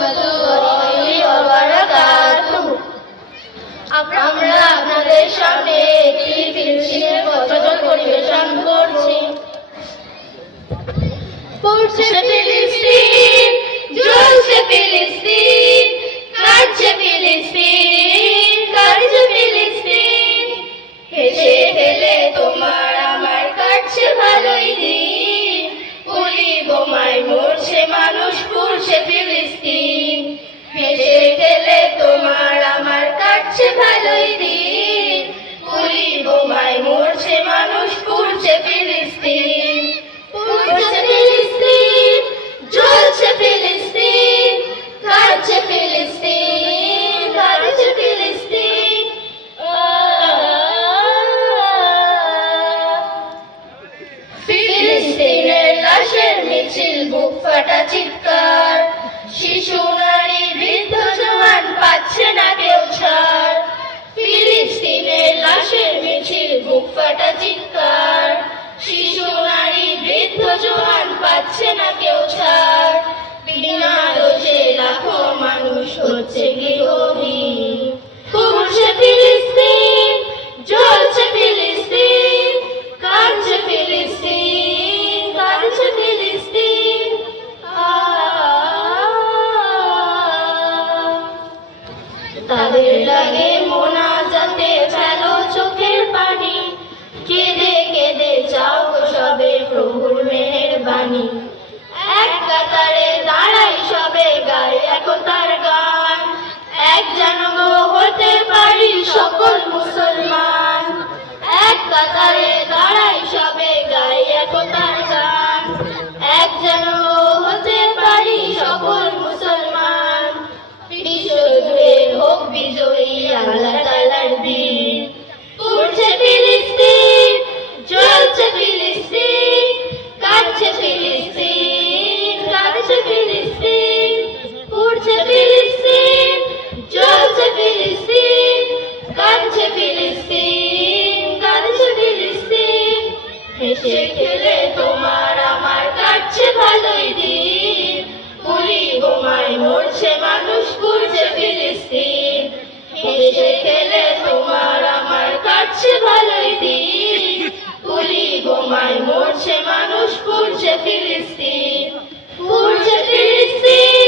রাহমাতুল্লাহি ওয়া বারাকাতুহু। আমরা আপনাদের সামনে একটি ফিলিস্তিনের গজল পরিবেশন করছি। পড়ছে ফিলিস্তিন, জ্বলছে ফিলিস্তিন, কাঁদছে ফিলিস্তিন, কাঁদছে ফিলিস্তিন, হেসে ফেলে তোমার আমার কাটছে ভালোই দিন, গুলি বোমায় মরছে মানুষ, পুড়ছে ফিলিস্তিন, হেসে ফেলে তোমার আমার কাটছে ভালোই দিন, গুলি বোমায় মরছে মানুষ, পুড়ছে ফিলিস্তিন, পুড়ছে ফিলিস্তিন, জ্বলছে ফিলিস্তিন, কাঁদছে ফিলিস্তিন, কাঁদছে ফিলিস্তিন। ফিলিস্তিনের লাশের মিছিল, বুক ফাটা চিৎকার, শিশু নারী বৃদ্ধ জওয়ান পাচ্ছে না কেউ ছাড়। ফিলিস্তিনের লাশের মিছিল, বুক ফাটা চিৎকার, শিশু নারী বৃদ্ধ জওয়ান পাচ্ছে না কেউ ছাড়। বিনা দোষে লাখো মানুষ হচ্ছে গৃহহীন, পুড়ছে ফিলিস্তিন, জ্বলছে ফিলিস্তিন, কাঁদছে ফিলিস্তিন, কাঁদছে ফিলিস্তিন। তাদের লাগে মোনাজাতে ফেলো চোখের পানি, কেঁদে কেঁদে চাও গো সবে প্রভুর মেহেরবানি। এক কাতারে দাঁড়াই সবে, গায় একতার গান, এক যেন হতে পারি সকল মুসলমান। এক কাতারে দাঁড়াই সবে, গায় একতার গান, এক যেন হতে পারি সকল মুসলমান। বিশ্ব জুড়ে হোক বিজয়ী আল্লাহ তাআলার দিন, পুড়ছে ফিলিস্তিন, জ্বলছে ফিলিস্তিন, কাঁদছে ফিলিস্তিন, কাঁদছে ফিলিস্তিন, পুড়ছে ফিলিস্তিন, জ্বলছে ফিলিস্তিন, কাঁদছে ফিলিস্তিন, কাঁদছে ফিলিস্তিন, হেসে খেলে তোমার আমার কাটছে ভালোই দিন, গুলি বোমায় মরছে মানুষ, পুড়ছে ফিলিস্তিন, হেসে খেলে তোমার আমার কাটছে ভালোই দিন, গুলি বোমায় মরছে মানুষ, পুড়ছে ফিলিস্তিন, পুড়ছে ফিলিস্তিন।